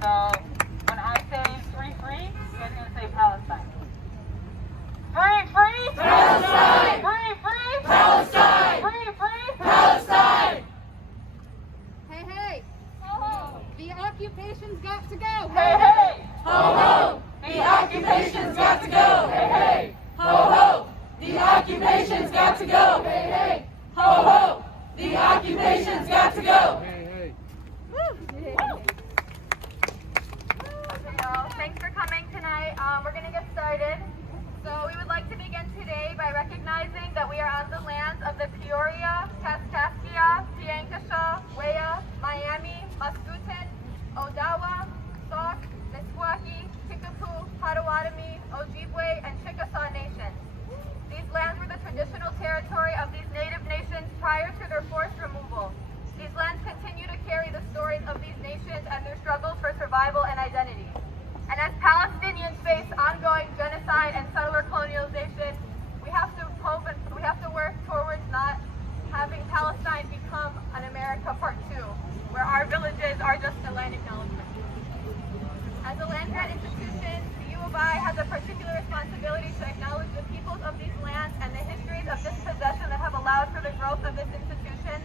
So when I say free, free, you guys are going to say Palestine. Free, free, Palestine! Free, free, Palestine! Free, free, Palestine! Hey, hey! The occupation's got to go! Hey, hey! Ho ho! The occupation's got to go! Hey hey! Ho ho! The occupation's got to go! Hey hey! Ho ho! The occupation's got to go! Hey, hey. Okay, y'all. Thanks for coming tonight. We're going to get started. So we would like to begin today by recognizing that we are on the lands of the Peoria, Kaskaskia, Piankashaw, Weah, Miami, Mascouten, Odawa, Sauk, Meskwaki, Kickapoo, Potawatomi, Ojibwe, and Chickasaw nations. These lands were the traditional territory of these native nations prior to their forced removal. These lands continue to carry the stories of these nations and their struggles for survival and identity. And as Palestinians face ongoing genocide and settler colonialization, we have to work towards not having Palestine become an America Part 2, where our villages are just a land acknowledgement. As a land-grant institution, the U of I has a particular responsibility to acknowledge the peoples of these lands and the histories of dispossession that have allowed for the growth of this institution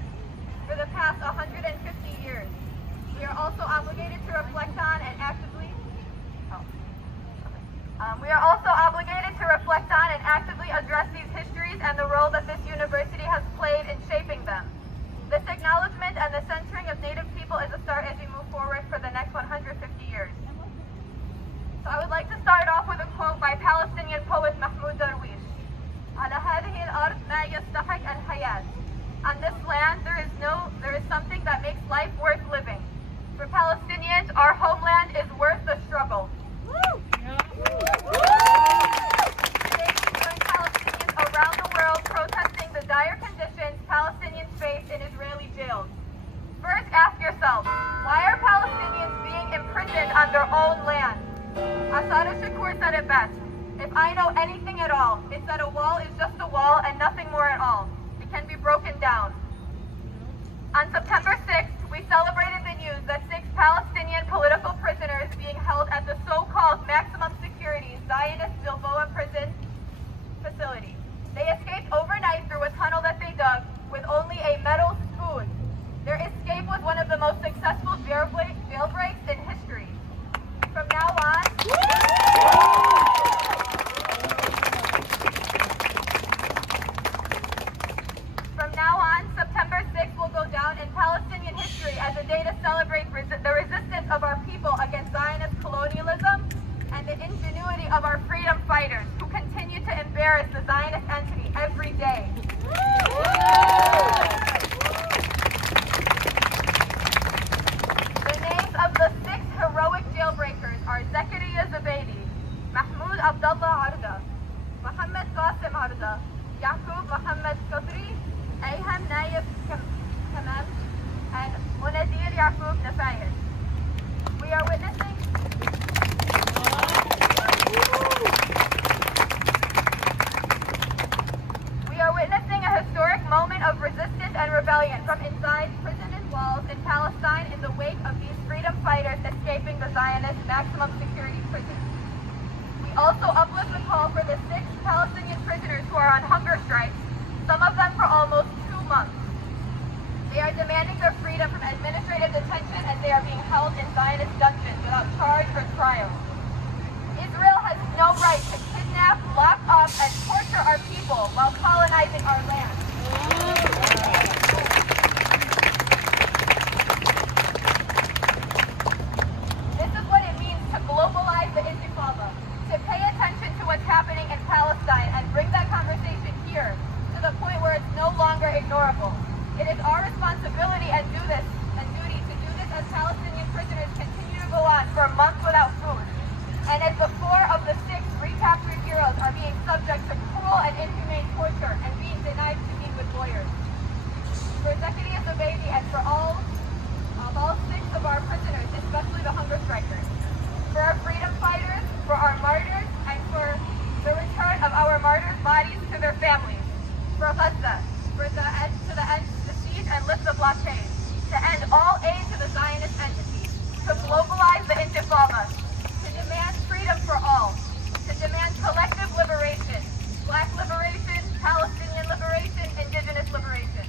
for the past 150 years. We are also obligated to reflect on and actively address these histories and the role that this university has played in shaping them. This acknowledgement and the centering of Native people is a start as we move forward for the next 150 years. So I would like to start off with a quote by Palestinian poet Mahmoud Darwish. على هذه الأرض ما يستحق الحياة. On this land, there is something that makes life worth living. For Palestinians, our homeland is worth the struggle. Today, we join Palestinians around the world protesting the dire conditions Palestinians face in Israeli jails. First, ask yourself, why are Palestinians being imprisoned on their own land? Asada Shakur said it best. If I know anything at all, it's that a wall is just a wall and nothing more at all. It can be broken down. On September 6th, we celebrated the news that 6 Palestinian political prisoners being held at the so-called maximum security Zionist Gilboa prison facility. They escaped overnight through a tunnel that they dug with only a metal spoon. Their escape was one of the most successful jailbreaks in history. From now on, September 6th will go down in Palestinian history as a day to celebrate the resistance of our people against Zionist colonialism and the ingenuity of our freedom fighters who continue to embarrass the Zionist entity every day. The names of the 6 heroic jailbreakers are Zakaria Zubaydi, Mahmoud Abdullah Arda, Muhammad Qasim Arda, Yaqub Muhammad Qadri, Ayham Naif Kamam, and Munadir Yaqub Nafayed. We are witnessing a historic moment of resistance and rebellion from inside prison walls in Palestine in the wake of these freedom fighters escaping the Zionist maximum security prison. We also uplift the call for the 6 Palestinian prisoners who are on hunger strikes, some of them for almost 2 months. They are demanding their freedom from administrative detention as they are being held in Zionist dungeons without charge or trial. Israel has no right to kidnap, lock up, and torture our people while colonizing our land. This is what it means to globalize the Intifada, to pay attention to what's happening in Palestine and bring that conversation here to the point where it's no longer ignorable. It is our responsibility and duty to do this as Palestinian prisoners continue to go on for months without food. And as the 4 of the 6 recaptured heroes are being subject to cruel and inhumane torture and being denied to meet with lawyers. For Zakaria Zubaydi and for all 6 of our prisoners, especially the hunger strikers. For our freedom fighters, for our martyrs, and for the return of our martyrs' bodies to their families. For Gaza, to end the siege and lift the blockade. To end all aid to the Zionist entity. To globalize the the Intifadas, to demand freedom for all, to demand collective liberation, Black liberation, Palestinian liberation, Indigenous liberation.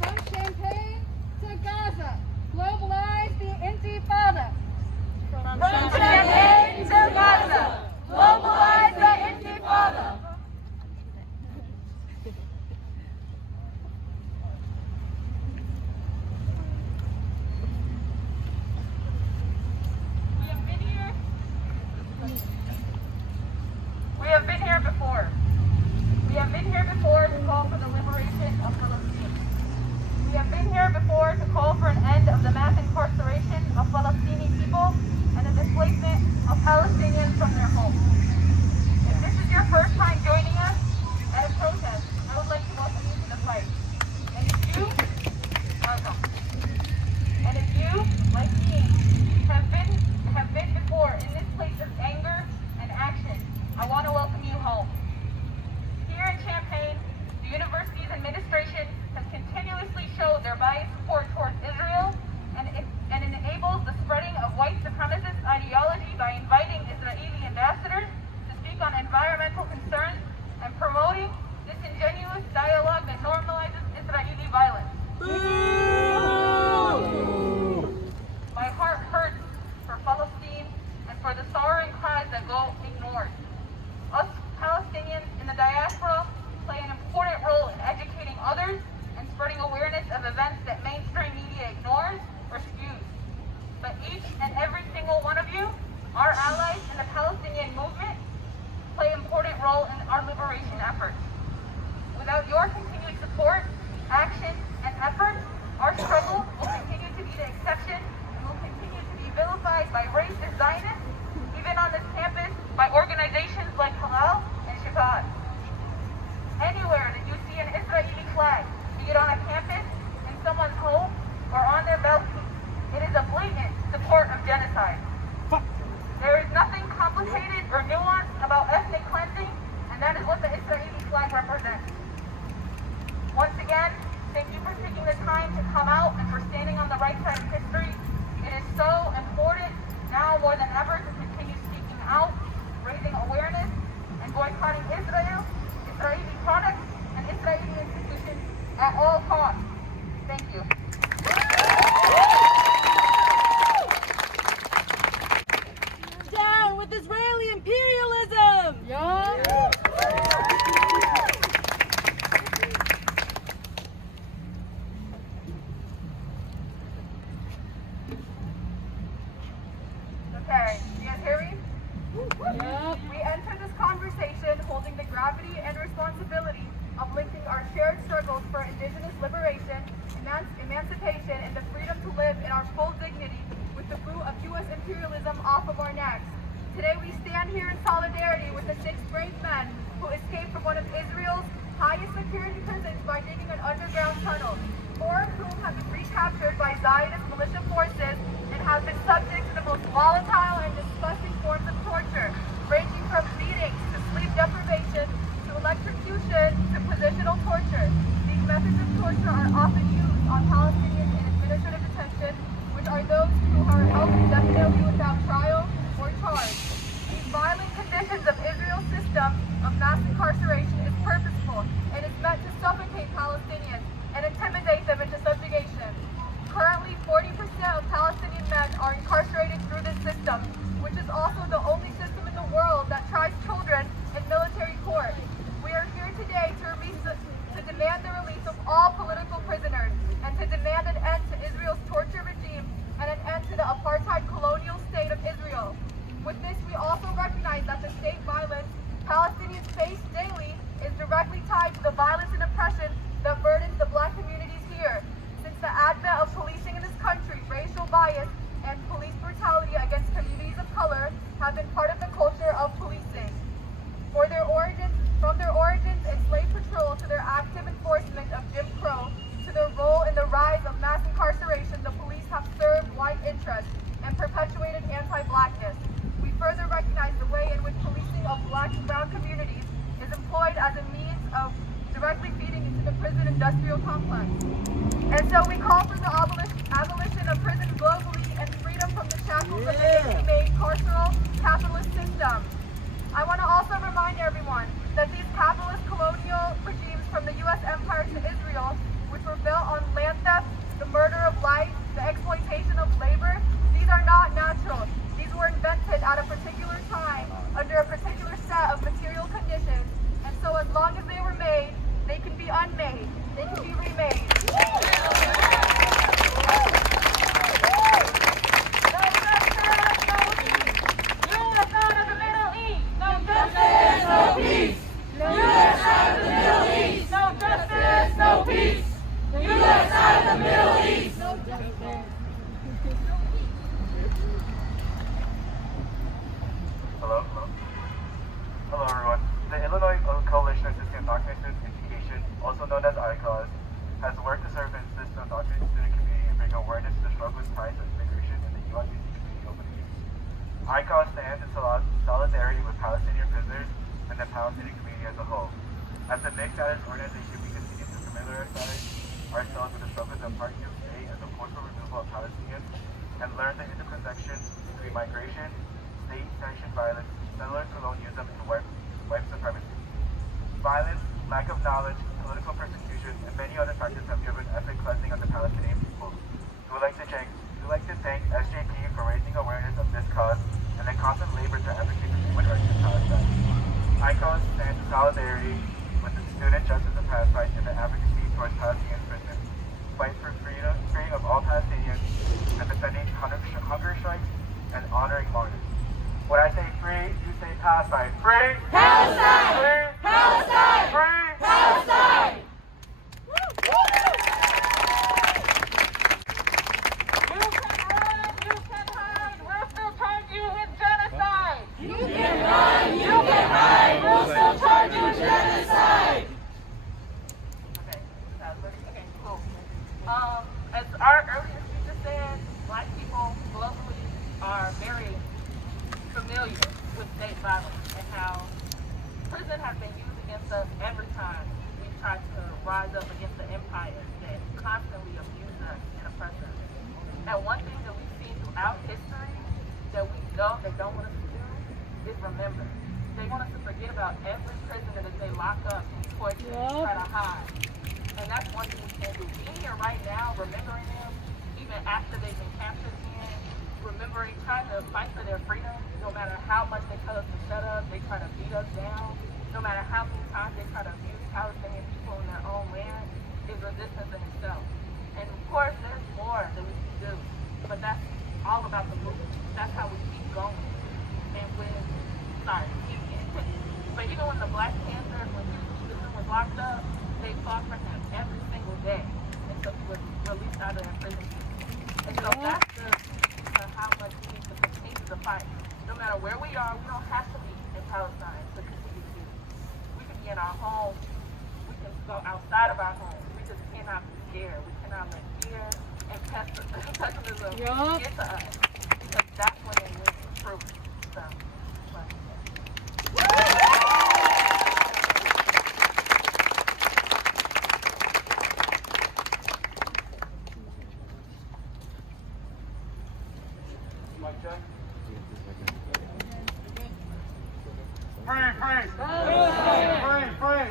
From Champaign to Gaza, globalize the Intifada. From Champaign to Gaza, globalize the Intifada. We have been here before. We have been here before to call for the liberation of Palestine. We have been here before to call for an end of the mass incarceration of Palestinian people and the displacement of Palestinians from their homes. If this is your first time joining us at a protest, I would like to welcome you to the fight. And if you, welcome. And if you, like me, have been before in this place of anger and action, I want to welcome you home. Here in Champaign, the university's administration has continuously showed their biased support towards Israel and enables the spreading of white supremacist ideology by inviting Israeli ambassadors to speak on environmental concerns and promoting disingenuous dialogue that normalizes Israeli violence. My heart hurts for Palestine and for the sorrowing cries that go ignored. Us Palestinians in the diaspora play an important role in educating others and spreading awareness of events that mainstream media ignores or skews. But each and every single one of you, our allies in the Palestinian movement, play an important role in our liberation efforts. Without your continued support, action, and effort, our struggle will continue to be the exception and will continue to be vilified by racist Zionists, even on this campus by organizations like Halal and Sept. Anywhere that you see an Israeli flag, be it on a campus, in someone's home, or on their balcony, it is a blatant support of genocide. There is nothing complicated or nuanced about ethnic cleansing, and that is what the Israeli flag represents. Once again, thank you for taking the time to come out and for standing on the right side of history. It is so important now more than ever to continue speaking out, raising awareness, and boycotting Israel, Israeli products, and Israeli institutions at all costs. Thank you. Down with Israeli imperialism! Okay, you guys hear me? We enter this conversation holding the gravity and responsibility of linking our shared struggles for indigenous liberation, emancipation, and the freedom to live in our full dignity with the boot of U.S. imperialism off of our necks. Today we stand here in solidarity with the 6 brave men who escaped from one of Israel's highest security prisons by digging an underground tunnel, 4 of whom have been recaptured by Zionist militia forces and have been subject to the most volatile and disgusting forms of torture, ranging from beatings to sleep deprivation to electrocution to positional torture. These methods of torture are often used on Palestinians in administrative detention, which are those who are held indefinitely without trial or charge. These violent conditions of Israel's system of mass incarceration is purposeful and is meant to suffocate Palestinians and intimidate them into subjugation. Currently, 40% of Palestinian men are incarcerated through this system, which is also the only system in the world that tries children in military court. We are here today to demand the release of all political prisoners and to demand an end to Israel's torture regime and an end to the apartheid colonial state of Israel. With this, we also recognize that the state violence Palestinians face daily is directly tied to the violence and oppression that burdens the Black communities here. Since the advent of policing in this country, racial bias and police brutality against communities of color have been part of the culture of policing. From their origins in slave patrol to their active enforcement of Jim Crow, to their role in the rise of mass incarceration, the police have served white interests and perpetuated anti-Blackness. We further recognize the way in which policing of Black and Brown communities is employed as a means of directly feeding into the prison industrial complex. And so we call for the abolition of prisons globally and freedom from the shackles of the inhumane carceral capitalist system. I want to also remind everyone that these capitalist colonial regimes from the U.S. empire to Israel, which were built on land theft, the murder of life, the exploitation of labor, these are not natural. These were invented at a particular time under a particular set of material conditions. And so as long as they were made, they can be unmade. They can be remade. No peace. U.S. side of the Middle East. No justice, no peace. U.S. side of the Middle East. No justice. Hello everyone. The Illinois Coalition of System Indoctrination Education, also known as ICAUS, has worked to serve and assist the indoctrinated student community and bring awareness to the struggles ties of immigration in the UIUC community over the years. ICAUS stands in solidarity with Palestinian prisoners and the Palestinian community as a whole. As a mixed status organization, we continue to familiarize ourselves with the struggles of apartheid state and the forceful removal of Palestinians, and learn the intersections between migration, state-sanctioned violence, settler colonialism, and white supremacy. Violence, lack of knowledge, political persecution, and many other factors have driven ethnic cleansing of the Palestinian people. We would like to thank SJP for raising awareness of this cause and the constant labor to advocate for human rights in Palestine. ICAUS stands in solidarity with the student justice and Palestine and the advocacy towards Palestinian prisoners, fight for freedom of all Palestinians, and defending hunger strikes and honoring martyrs. When I say free, you say Palestine. Free! Palestine! Free! Palestine! Free! Palestine! You can hide, we'll still charge you with genocide. You can run, you can hide, we'll still charge you genocide. Okay, cool. As our earlier speaker said, Black people globally are very familiar with state violence and how prison has been used against us every time we've tried to rise up against the empires that constantly abuse us and oppress us. Now, one thing that we've seen throughout history that we know they don't want us to do is remember. They want us to forget about every prisoner that they lock up and torture and try to hide. And that's one thing we can't do. Being here right now, remembering them, even after they've been captured in, remembering trying to fight for their freedom, no matter how much they tell us to shut up, they try to beat us down, no matter how many times they try to abuse Palestinian people in their own land, is resistance in itself. And of course, there's more that we can do, but that's all about the movement. That's how we keep going. And but even when the Black Panthers, when Houston was locked up, they fought for him every single day until he was released out of their prison. And so that's how much we need to continue to fight. No matter where we are, we don't have to be in Palestine to continue to do. We can be in our homes. We can go outside of our homes. We just cannot be scared. We cannot let fear and pessimism get to us. Because that's when they win the truth. So,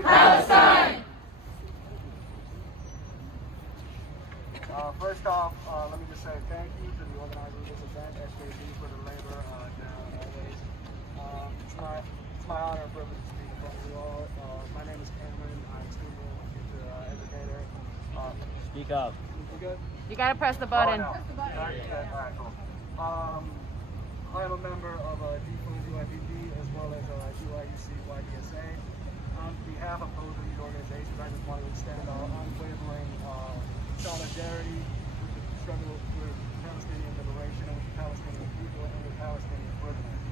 Palestine! First off, let me just say thank you to the organizers of this event, SJP, for the labor always. It's my honor and privilege to speak in front of you all. My name is Cameron. I'm a student educator. Speak up. You good? You gotta press the button. Press the button. All right, cool. I am a member of Defund UIPD as well as UIUC-YDSA. On behalf of both of these organizations, I just want to extend our unwavering solidarity with the struggle for Palestinian liberation and with the Palestinian people and with Palestinian prisoners.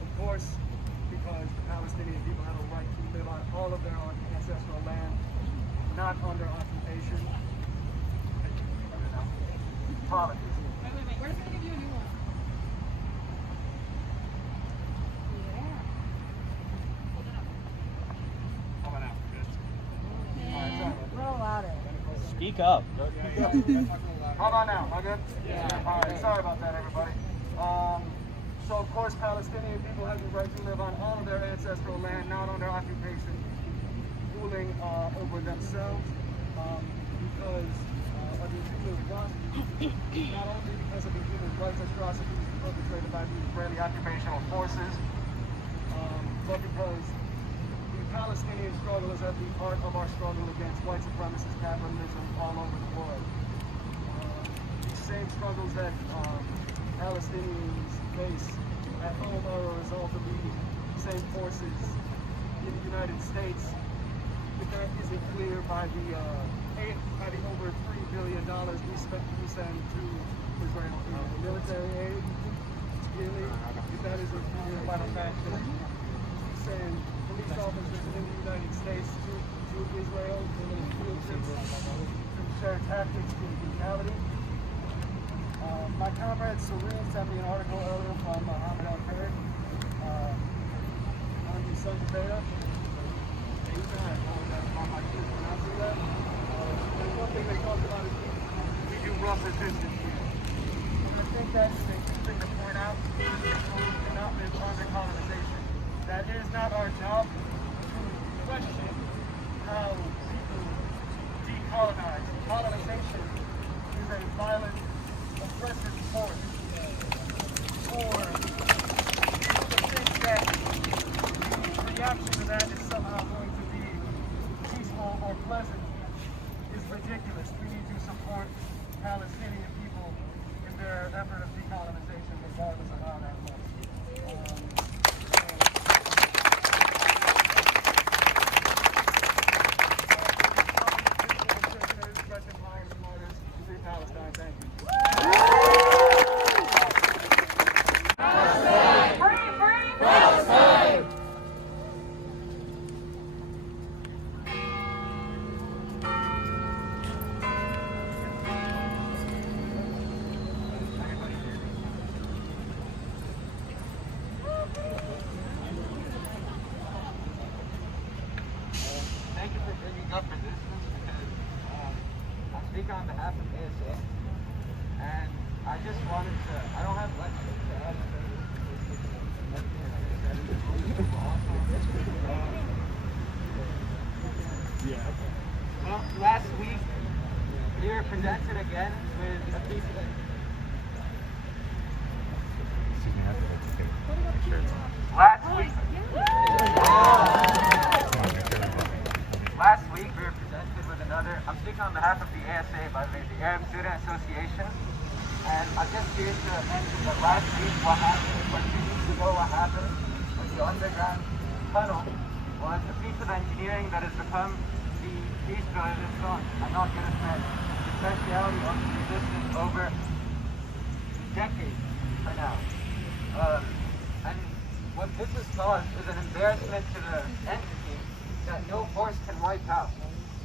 Of course, because the Palestinian people have a right to live on all of their own ancestral land, not under occupation. Apologies. We're just gonna give you a new one. Speak up. How about now? Am I good? Yeah. All right. Sorry about that, everybody. So, of course, Palestinian people have the right to live on all of their ancestral land, not under occupation, ruling over themselves because of the human atrocities, not only because of the human rights atrocities perpetrated by the Israeli occupational forces, but because the Palestinian struggle is at the heart of our struggle against white supremacist capitalism all over the world. These same struggles that Palestinians face at home are a result of the same forces in the United States. If that isn't clear by the over $3 billion we send to Israel in military aid, really, if that isn't clear by the fact that we send police officers in the United States to Israel in field trips to share tactics to brutality. My comrade Serene sent me an article earlier from Mohammed Al-Farid on the Intifada. I apologize about my kids pronouncing that. And one thing they talked about is we do rough resistance here. And I think that's the key thing to point out. We do not live under colonization. That is not our job to question how people decolonize. Colonization is a violent, oppressive force. For people to think that the reaction to that is somehow going to be peaceful or pleasant is ridiculous. We need to support Palestinian people in their effort of decolonization, regardless of how that looks. Palestine, thank you. Thank you for bringing up resistance because I speak on behalf of ASA, and I just wanted to, I don't have much to add to well, last week we were presented again with a piece of Last week we were presented with another, I'm speaking on behalf of the ASA, by the way, the Arab Student Association, and I'm just here to mention that last week what happened, 2 weeks ago what happened with the underground tunnel was a piece of engineering that has become the piece de resistance. I'm not going to say the speciality of the resistance over decades for now. And what this has caused is an embarrassment to the entity that no force can wipe out.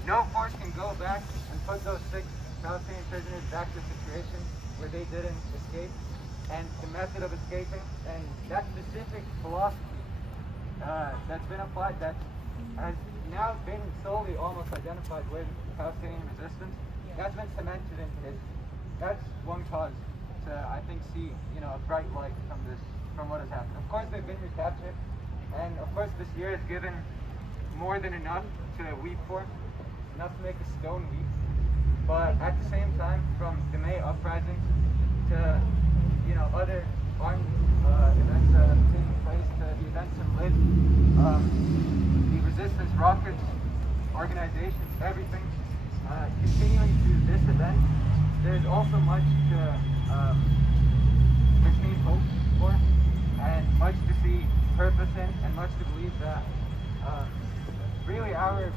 No force can go back and put those 6 Palestinian prisoners back to a situation where they didn't escape, and the method of escaping, and that specific philosophy that's been applied, that has now been solely almost identified with Palestinian resistance, that's been cemented into history. That's one cause to, I think, see, a bright light from what has happened. Of course, they've been recaptured, and of course, this year has given more than enough to weep for, enough to make a stone weep. But at the same time, from the May uprisings to other armed events that have taken place, to the events in Lid, the resistance rockets, organizations, everything, continuing to this event, there's also much to retain hope for, and much to see purpose in, and much to believe that really our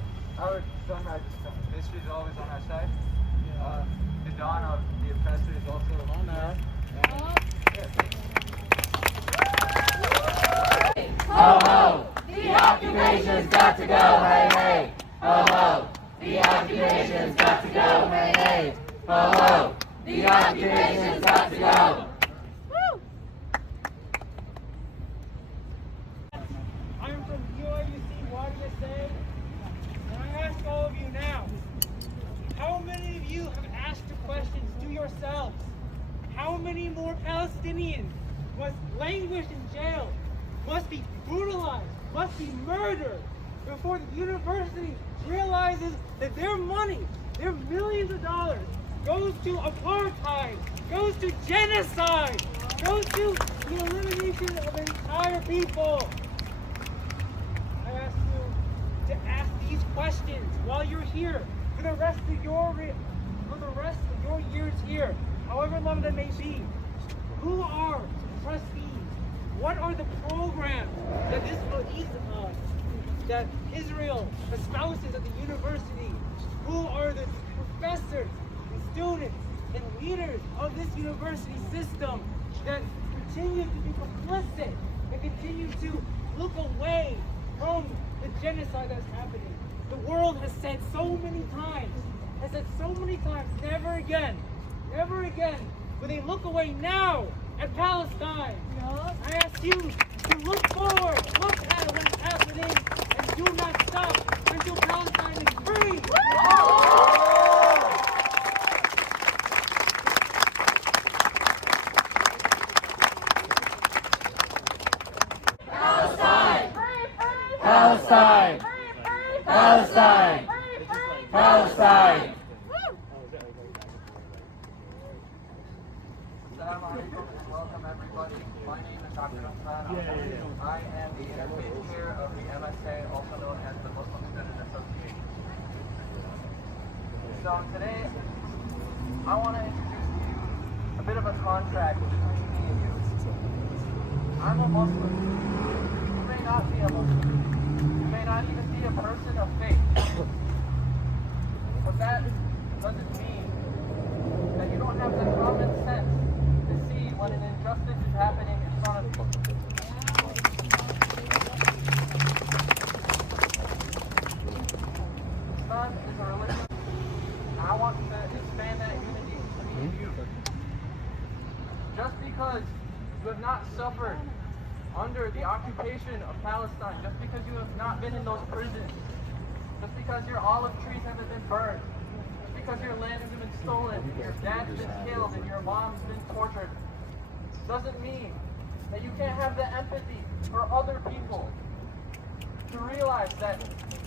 sunrise is coming. History is always on our side. The dawn of the oppressor is also on our Ho ho! The occupation's got to go, hey hey! Ho ho! The occupation's got to go, hey hey! Ho ho! The occupation's got to go! I'm from UIUC-YDSA, and I ask all of you now, How many of you have asked the questions to yourselves? How many more Palestinians must languish in jail, must be brutalized, must be murdered before the university realizes that their money, their millions of dollars, goes to apartheid, goes to genocide, goes to the elimination of entire people? I ask you to ask these questions while you're here, for the rest of your years here, however long that may be. Who are trustees? What are the programs that that Israel espouses at the university? Who are the professors and students and leaders of this university system that continue to be complicit and continue to look away from the genocide that's happening? The world has said so many times, never again will they look away now at Palestine. I ask you to look forward, look at what is happening, and do not stop until Palestine is free. Palestine! Palestine! Palestine! Palestine! Welcome everybody. My name is Dr. Urbana. I am the interim chair of the MSA, also known as the Muslim Student Association. So today, I want to introduce to you a bit of a contract between me and you. I'm a Muslim. You may not be a Muslim. You may not even be a person of faith. But that doesn't mean that you don't have the common sense to see when an injustice is happening in front of you. Islam is a religion, and I want to expand that unity to me and you. Just because you have not suffered under the occupation of Palestine, just because you have not been in those prisons, just because your olive trees haven't been burned, just because your land hasn't been stolen, your dad's been killed, and your mom's been tortured, doesn't mean that you can't have the empathy for other people to realize that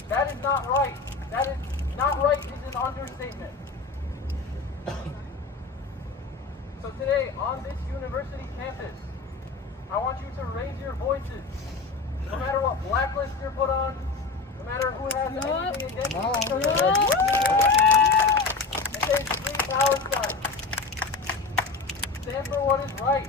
that is not right. That is not right is an understatement. So today, on this university campus, I want you to raise your voices. No matter what blacklist you're put on, no matter who has anything against you, and say, free Palestine. Stand for what is right.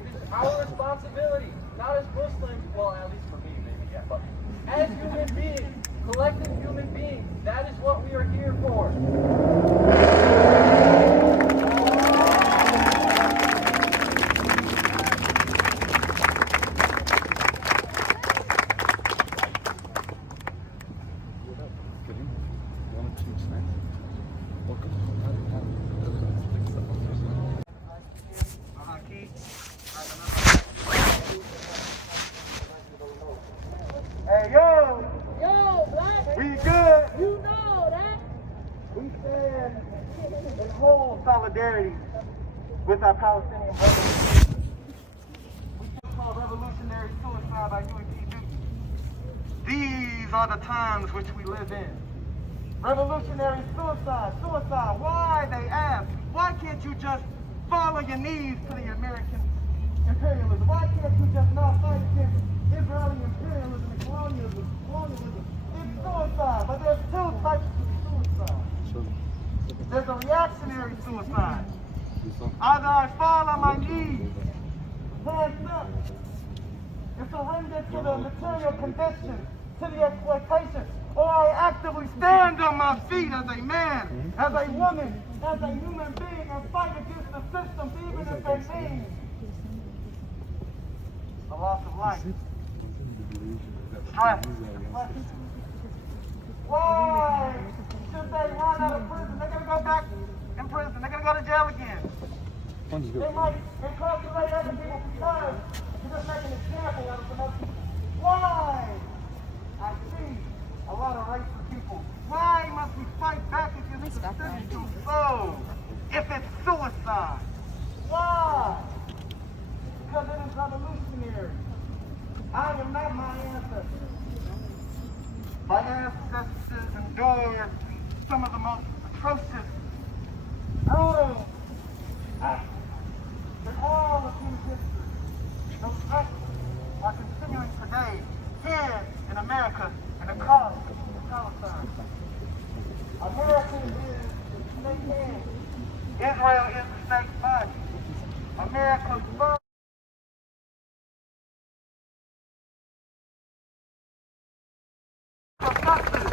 It is our responsibility, not as Muslims, well, at least for me, maybe, yeah, but as human beings, collective human beings, that is what we are here for. Hey, yo! Yo, black, We good! you know that. We stand in whole solidarity with our Palestinian brothers. We call revolutionary suicide by UIPD. These are the times which we live in. Revolutionary suicide, suicide. Why, they ask? Why can't you just fall on your knees to the American imperialism? Why can't you just not fight against Israeli imperialism and colonialism? It's suicide, but there's two types of suicide. There's a reactionary suicide. Either I fall on my knees, hands up, and surrender to the material conditions, to the exploitation, or I actively stand on my feet as a man, as a woman, as a human being, and fight against the systems, even if they mean the loss of life. Stress. Why should they run out of prison? They're going to go back in prison. They're going to go to jail again. They might incarcerate other people because you're just making an example out of some other people. Why? I see a lot of racist people. Why must we fight back against existential soul if it's suicide? Why? Because it is revolutionary. I am not my ancestors. My ancestors endured some of the most atrocious, brutal acts in all of human history. Those acts are continuing today here in America and across Palestine. America is the snake head. Israel is the snake body. America's birth. Justice.